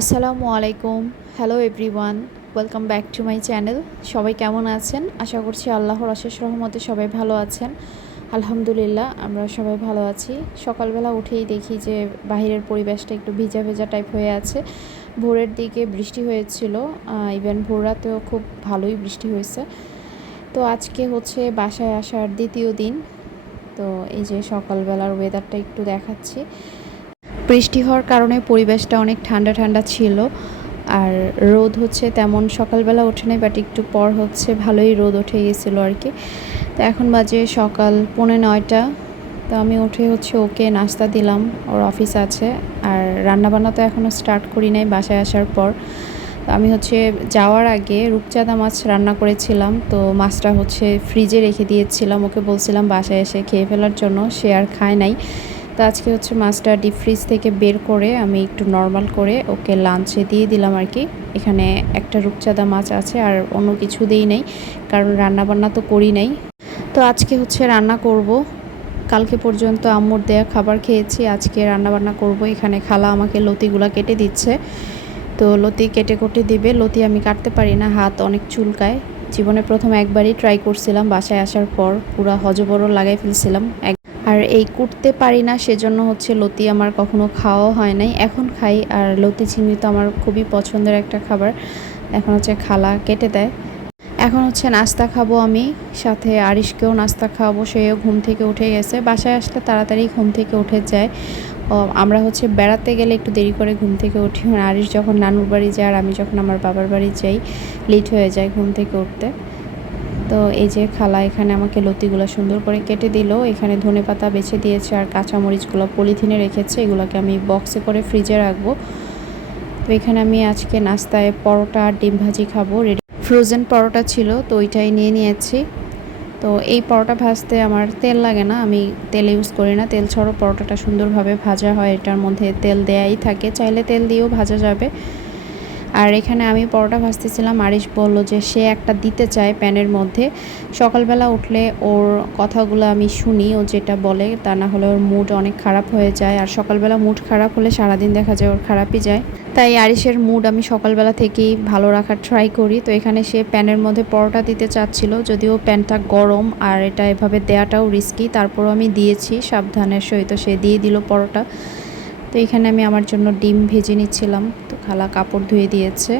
আসসালামু আলাইকুম। Hello everyone welcome back to my channel সবাই কেমন আছেন? আশা করছি আল্লাহর অশেষ রহমতে সবাই ভালো আছেন। আলহামদুলিল্লাহ, আমরা সবাই ভালো আছি। সকালবেলা উঠেই দেখি যে বাহিরের পরিবেশটা একটু ভিজা ভেজা টাইপ হয়ে আছে। ভোরের দিকে বৃষ্টি হয়েছিল ইভেন ভোর রাতেও খুব ভালোই বৃষ্টি হয়েছে। তো আজকে হচ্ছে বাসায় আসার দ্বিতীয় দিন। তো এই যে সকালবেলার ওয়েদারটা একটু দেখাচ্ছি। বৃষ্টি হওয়ার কারণে পরিবেশটা অনেক ঠান্ডা ঠান্ডা ছিল। আর রোদ হচ্ছে তেমন সকালবেলা ওঠে নাই বাট একটু পর হচ্ছে ভালোই রোদ উঠে গেছিল আর কি। তো এখন বাজে সকাল পৌনে নয়টা। তো আমি উঠে হচ্ছে ওকে নাস্তা দিলাম, ওর অফিস আছে। আর রান্নাবান্না তো এখনও স্টার্ট করি নাই বাসায় আসার পর। আমি হচ্ছে যাওয়ার আগে রূপচাঁদা মাছ রান্না করেছিলাম, তো মাছটা হচ্ছে ফ্রিজে রেখে দিয়েছিলাম। ওকে বলছিলাম বাসায় এসে খেয়ে ফেলার জন্য, সে আর খায় নাই। তো আজকে হচ্ছে মাছটা ডিপ ফ্রিজ থেকে বের করে আমি একটু নর্মাল করে ওকে লাঞ্চে দিয়ে দিলাম আর কি। এখানে একটা রূপচাঁদা মাছ আছে আর অন্য কিছু দিই নেই, কারণ রান্না বান্না তো করি নাই। তো আজকে হচ্ছে রান্না করব। কালকে পর্যন্ত আম্মুর দেয়া খাবার খেয়েছি, আজকে রান্না বান্না করব। এখানে খালা আমাকে লতিগুলা কেটে দিচ্ছে। তো লতি কেটে কুটে দিবে, লতি আমি কাটতে পারি না, হাত অনেক চুলকায়। জীবনে প্রথম একবারই ট্রাই করছিলাম, বাসায় আসার পর পুরা হজবড় লাগাই ফেলছিলাম আর এই কুটতে পারি না, সেজন্য হচ্ছে লতি আমার কখনো খাওয়া হয় নাই। এখন খাই, আর লতি চিংড়ি তো আমার খুবই পছন্দের একটা খাবার। এখন হচ্ছে খালা কেটে দেয়। এখন হচ্ছে নাস্তা খাব আমি, সাথে আরিশকেও নাস্তা খাওয়াবো, সেও ঘুম থেকে উঠে গেছে। বাসায় আসলে তাড়াতাড়ি ঘুম থেকে উঠে যায়। আমরা হচ্ছে বেড়াতে গেলে একটু দেরি করে ঘুম থেকে উঠি। আরিশ যখন নানুর বাড়ি যায়, আর আমি যখন আমার বাবার বাড়ি যাই, লেট হয়ে যায় ঘুম থেকে উঠতে। তো এই যে খালা এখানে আমাকে লতিগুলো সুন্দর করে কেটে দিল। এখানে ধনে পাতা বেছে দিয়েছে আর কাঁচামরিচগুলো পলিথিনে রেখেছে। এগুলোকে আমি বক্সে করে ফ্রিজে রাখব। তো এখানে আমি আজকে নাস্তায় পরোটা আর ডিম ভাজি খাব। রেডি ফ্রোজেন পরোটা ছিল, তো ওইটাই নিয়ে নিয়েছি। তো এই পরোটা ভাজতে আমার তেল লাগে না, আমি তেল ইউজ করি না। তেল ছাড়াও পরোটাটা সুন্দরভাবে ভাজা হয়। এটার মধ্যে তেল দেয়াই থাকে। চাইলে তেল দিয়েও ভাজা যাবে। আর এখানে আমি পরোটা ভাজতেছিলাম। আরিশ বলল যে সে একটা দিতে চায় প্যানের মধ্যে। সকালবেলা উঠলে ওর কথাগুলো আমি শুনি, ও যেটা বলে তা না হলে ওর মুড অনেক খারাপ হয়ে যায়। আর সকালবেলা মুড খারাপ হলে সারাদিন দেখা যায় ওর খারাপই যায়। তাই আরিশের মুড আমি সকালবেলা থেকেই ভালো রাখার ট্রাই করি। তো এখানে সে প্যানের মধ্যে পরোটা দিতে চাচ্ছিল, যদিও প্যানটা গরম আর এটা এভাবে দেয়াটাও রিস্কি তারপরও আমি দিয়েছি, সাবধানের সহিত সে দিয়ে দিল পরোটা। তো এখানে আমি আমার জন্য ডিম ভেজে নিচ্ছিলাম। তো খালা কাপড় ধুয়ে দিয়েছে।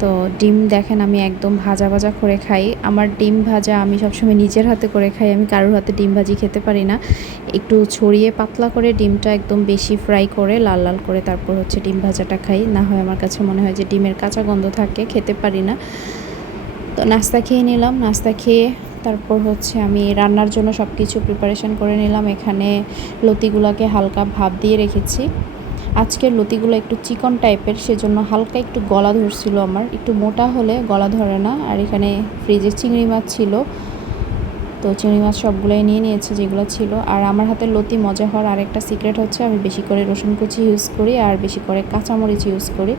তো ডিম দেখেন আমি একদম ভাজা ভাজা করে খাই। আমার ডিম ভাজা আমি সবসময় নিজের হাতে করে খাই। আমি কারোর হাতে ডিম ভাজি খেতে পারি না। একটু ছড়িয়ে পাতলা করে ডিমটা একদম বেশি ফ্রাই করে লাল লাল করে তারপর হচ্ছে ডিম ভাজাটা খাই। না হয় আমার কাছে মনে হয় যে ডিমের কাঁচা গন্ধ থাকে, খেতে পারি না। তো নাস্তা খেয়ে নিলাম। নাস্তা খেয়ে তারপর হচ্ছে আমি রান্নার জন্য সব কিছু প্রিপারেশন করে নিলাম। এখানে লতিগুলোকে হালকা ভাপ দিয়ে রেখেছি। আজকের লতিগুলো একটু চিকন টাইপের সেজন্য হালকা একটু গলা ধরছিল আমার। একটু মোটা হলে গলা ধরে না। আর এখানে ফ্রিজে চিংড়ি মাছ ছিল। তো চিংড়ি মাছ সবগুলোই নিয়ে নিয়েছে যেগুলো ছিল। আর আমার হাতের লতি মজা হওয়ার আরেকটা সিক্রেট হচ্ছে, আমি বেশি করে রসুন কুচি ইউজ করি আর বেশি করে কাঁচামরিচ ইউজ করি।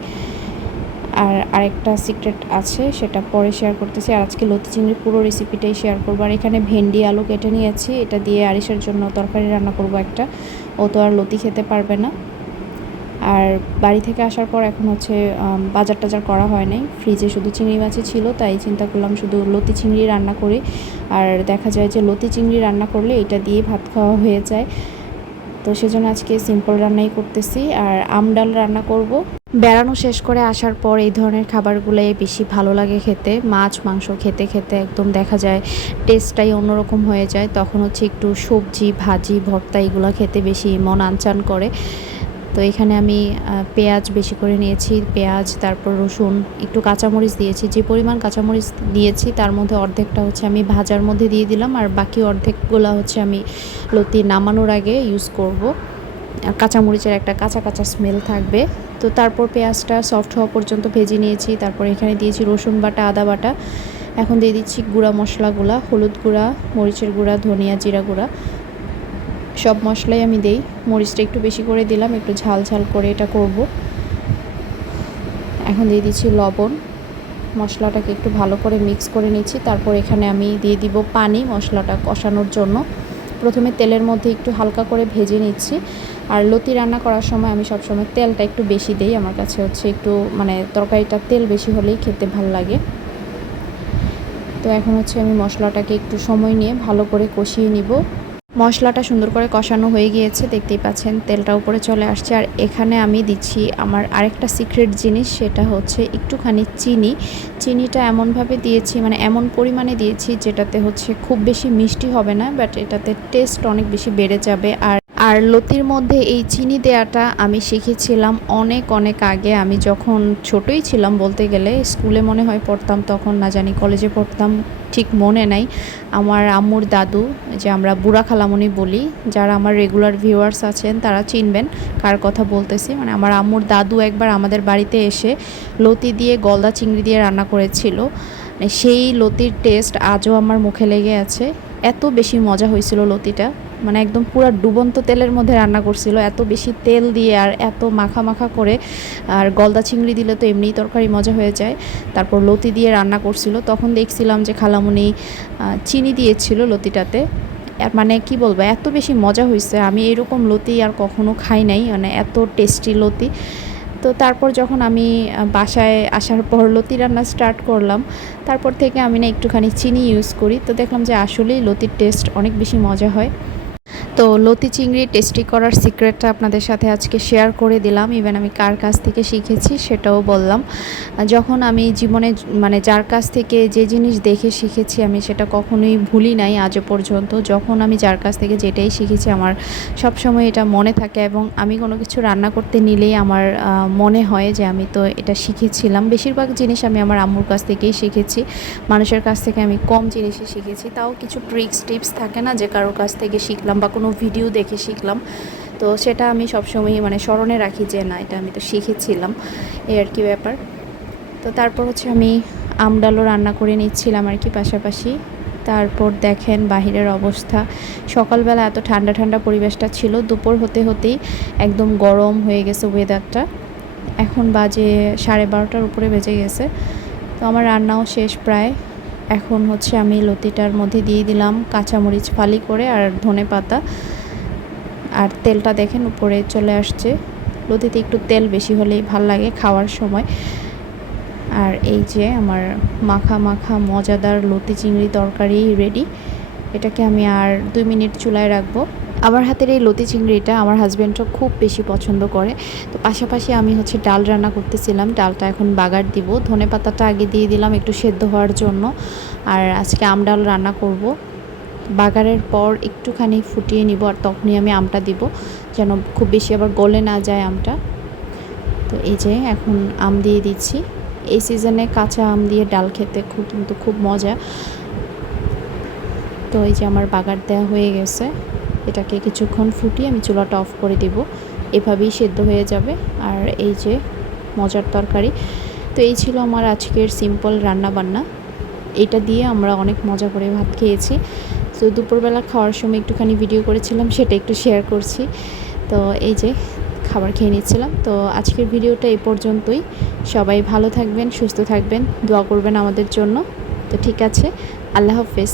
আর আরেকটা সিক্রেট আছে, সেটা পরে শেয়ার করতেছি। আর আজকে লতি চিংড়ির পুরো রেসিপিটাই শেয়ার করব। আর এখানে ভেন্ডি, আলু কেটে নিয়েছি। এটা দিয়ে আরিসের জন্য তরকারি রান্না করব একটা। ও তো আর লতি খেতে পারবে না। আর বাড়ি থেকে আসার পর এখন হচ্ছে বাজার টাজার করা হয় নাই। ফ্রিজে শুধু চিংড়ি মাছই ছিল, তাই চিন্তা করলাম শুধু লতি চিংড়ি রান্না করি। আর দেখা যায় যে লতি চিংড়ি রান্না করলে এটা দিয়ে ভাত খাওয়া হয়ে যায়। তো সেজন্য আজকে সিম্পল রান্নাই করতেছি আর আম ডাল রান্না করব। বেড়ানো শেষ করে আসার পর এই ধরনের খাবারগুলোই বেশি ভালো লাগে খেতে। মাছ, মাংস খেতে খেতে একদম দেখা যায় টেস্টটাই অন্যরকম হয়ে যায়। তখন হচ্ছে একটু সবজি, ভাজি, ভর্তা এগুলো খেতে বেশি মন আনচান করে। তো এখানে আমি পেঁয়াজ বেশি করে নিয়েছি, পেঁয়াজ, তারপর রসুন, একটু কাঁচামরিচ দিয়েছি। যে পরিমাণ কাঁচামরিচ দিয়েছি, তার মধ্যে অর্ধেকটা হচ্ছে আমি ভাজার মধ্যে দিয়ে দিলাম, আর বাকি অর্ধেকগুলো হচ্ছে আমি লতি নামানোর আগে ইউজ করব। আর কাঁচামরিচের একটা কাঁচা কাঁচা স্মেল থাকবে। তো তারপর পেঁয়াজটা সফট হওয়া পর্যন্ত ভেজে নিয়েছি, তারপর এখানে দিয়েছি রসুন বাটা, আদা বাটা। এখন দিয়ে দিচ্ছি গুঁড়া মশলাগুলা, হলুদ গুঁড়া, মরিচের গুঁড়া, ধনিয়া জিরা গুঁড়া। সব মশলাই আমি দেই। মরিচটা একটু বেশি করে দিলাম, একটু ঝাল ঝাল করে এটা করব। এখন দিয়ে দিচ্ছি লবণ। মশলাটাকে একটু ভালো করে মিক্স করে নিচ্ছি। তারপর এখানে আমি দিয়ে দিব পানি মশলাটা কষানোর জন্য। প্রথমে তেলের মধ্যে একটু হালকা করে ভেজে নিচ্ছি। আর লতি রান্না করার সময় আমি সবসময় তেলটা একটু বেশি দিই। আমার কাছে হচ্ছে একটু মানে তরকারিটা তেল বেশি হলেই খেতে ভালো লাগে। তো এখন হচ্ছে আমি মশলাটাকে একটু সময় নিয়ে ভালো করে কষিয়ে নিব। মশলাটা সুন্দর করে কষানো হয়ে গিয়েছে, দেখতেই পাচ্ছেন তেলটা উপরে চলে আসছে। আর এখানে আমি দিচ্ছি আমার আরেকটা সিক্রেট জিনিস, সেটা হচ্ছে একটুখানি চিনি। চিনিটা এমনভাবে দিয়েছি মানে এমন পরিমাণে দিয়েছি যেটাতে হচ্ছে খুব বেশি মিষ্টি হবে না বাট এটাতে টেস্ট অনেক বেশি বেড়ে যাবে। আর আর লতির মধ্যে এই চিনি দেওয়াটা আমি শিখেছিলাম অনেক অনেক আগে। আমি যখন ছোটই ছিলাম বলতে গেলে, স্কুলে মনে হয় পড়তাম, তখন না জানি কলেজে পড়তাম, ঠিক মনে নাই। আমার আম্মুর দাদু যে আমরা বুড়া খালামণি বলি, যারা আমার রেগুলার ভিউয়ার্স আছেন, তারা চিনবেন কার কথা বলতেছি। মানে আমার আম্মুর দাদু একবার আমাদের বাড়িতে এসে লতি দিয়ে গলদা চিংড়ি দিয়ে রান্না করেছিল। মানে সেই লতির টেস্ট আজও আমার মুখে লেগে আছে। এত বেশি মজা হয়েছিল লতিটা। মানে একদম পুরো ডুবন্ত তেলের মধ্যে রান্না করছিল, এত বেশি তেল দিয়ে আর এত মাখা মাখা করে। আর গলদা চিংড়ি দিলে তো এমনিই তরকারি মজা হয়ে যায়। তারপর লতি দিয়ে রান্না করছিল, তখন দেখছিলাম যে খালামুনি চিনি দিয়েছিল লতিটাতে। মানে কি বলব, এত বেশি মজা হয়েছে আমি এরকম লতি আর কখনো খাই নাই মানে এত টেস্টি লতি। তো তারপর যখন আমি বাসায় আসার পর লতি রান্না স্টার্ট করলাম, তারপর থেকে আমি না একটুখানি চিনি ইউজ করি। তো দেখলাম যে আসলেই লতির টেস্ট অনেক বেশি মজা হয়। তো লতি চিংড়ি টেস্টি করার সিক্রেটটা আপনাদের সাথে আজকে শেয়ার করে দিলাম। ইভেন আমি কার কাছ থেকে শিখেছি সেটাও বললাম। যখন আমি জীবনে মানে যার কাছ থেকে যে জিনিস দেখে শিখেছি, আমি সেটা কখনোই ভুলি নাই আজও পর্যন্ত। যখন আমি যার কাছ থেকে যেটাই শিখেছি, আমার সব সময় এটা মনে থাকে এবং আমি কোনো কিছু রান্না করতে নিলেই আমার মনে হয় যে আমি তো এটা শিখেছিলাম। বেশিরভাগ জিনিস আমি আমার আম্মুর কাছ থেকেই শিখেছি। মানুষের কাছ থেকে আমি কম জিনিসই শিখেছি। তাও কিছু ট্রিক্স টিপস থাকে না যে কারোর কাছ থেকে শিখলাম বা কোনো ভিডিও দেখে শিখলাম। তো সেটা আমি সবসময় মানে স্মরণে রাখি যে না, এটা আমি তো শিখেছিলাম। এই আর কি ব্যাপার। তো তারপর হচ্ছে আমি আমডালও রান্না করে নিচ্ছিলাম আর কি পাশাপাশি। তারপর দেখেন বাহিরের অবস্থা। সকালবেলা এত ঠান্ডা ঠান্ডা পরিবেশটা ছিল। দুপুর হতে হতেই একদম গরম হয়ে গেছে ওয়েদারটা এখন বাজে সাড়ে বারোটার উপরে বেজে গেছে। তো আমার রান্নাও শেষ প্রায়। এখন হচ্ছে আমি লতিটার মধ্যে দিয়ে দিলাম কাঁচামরিচ ফালি করে আর ধনে পাতা। আর তেলটা দেখেন উপরে চলে আসছে। লতিতে একটু তেল বেশি হলেই ভালো লাগে খাওয়ার সময়। আর এই যে আমার মাখা মাখা মজাদার লতি চিংড়ি তরকারি রেডি। এটাকে আমি আর দুই মিনিট চুলায় রাখব। আমার হাতের এই লতি চিংড়িটা আমার হাজব্যান্ডও খুব বেশি পছন্দ করে। তো পাশাপাশি আমি হচ্ছে ডাল রান্না করতেছিলাম, ডালটা এখন বাগার দিব। ধনে পাতাটা আগে দিয়ে দিলাম একটু সেদ্ধ হওয়ার জন্য। আর আজকে আম ডাল রান্না করব। বাগারের পর একটুখানি ফুটিয়ে নিব আর তখনই আমি আমটা দিব, যেন খুব বেশি আবার গলে না যায় আমটা। তো এই যে এখন আম দিয়ে দিচ্ছি। এই সিজনে কাঁচা আম দিয়ে ডাল খেতে খুব কিন্তু খুব মজা। তো এই যে আমার বাগার দেওয়া হয়ে গেছে। এটাকে কিছুক্ষণ ফুটিয়ে আমি চুলাটা অফ করে দিব। এভাবেই সেদ্ধ হয়ে যাবে। আর এই যে মজার তরকারি, তো এই ছিল আমার আজকের সিম্পল রান্না বান্না এটা দিয়ে আমরা অনেক মজা করে ভাত খেয়েছি। তো দুপুরবেলা খাওয়ার সময় একটুখানি ভিডিও করেছিলাম, সেটা একটু শেয়ার করছি। তো এই যে খাবার খেয়ে নিচ্ছিলাম। তো আজকের ভিডিওটা এই পর্যন্তই। সবাই ভালো থাকবেন, সুস্থ থাকবেন, দোয়া করবেন আমাদের জন্য। তো ঠিক আছে, আল্লাহ হাফেজ।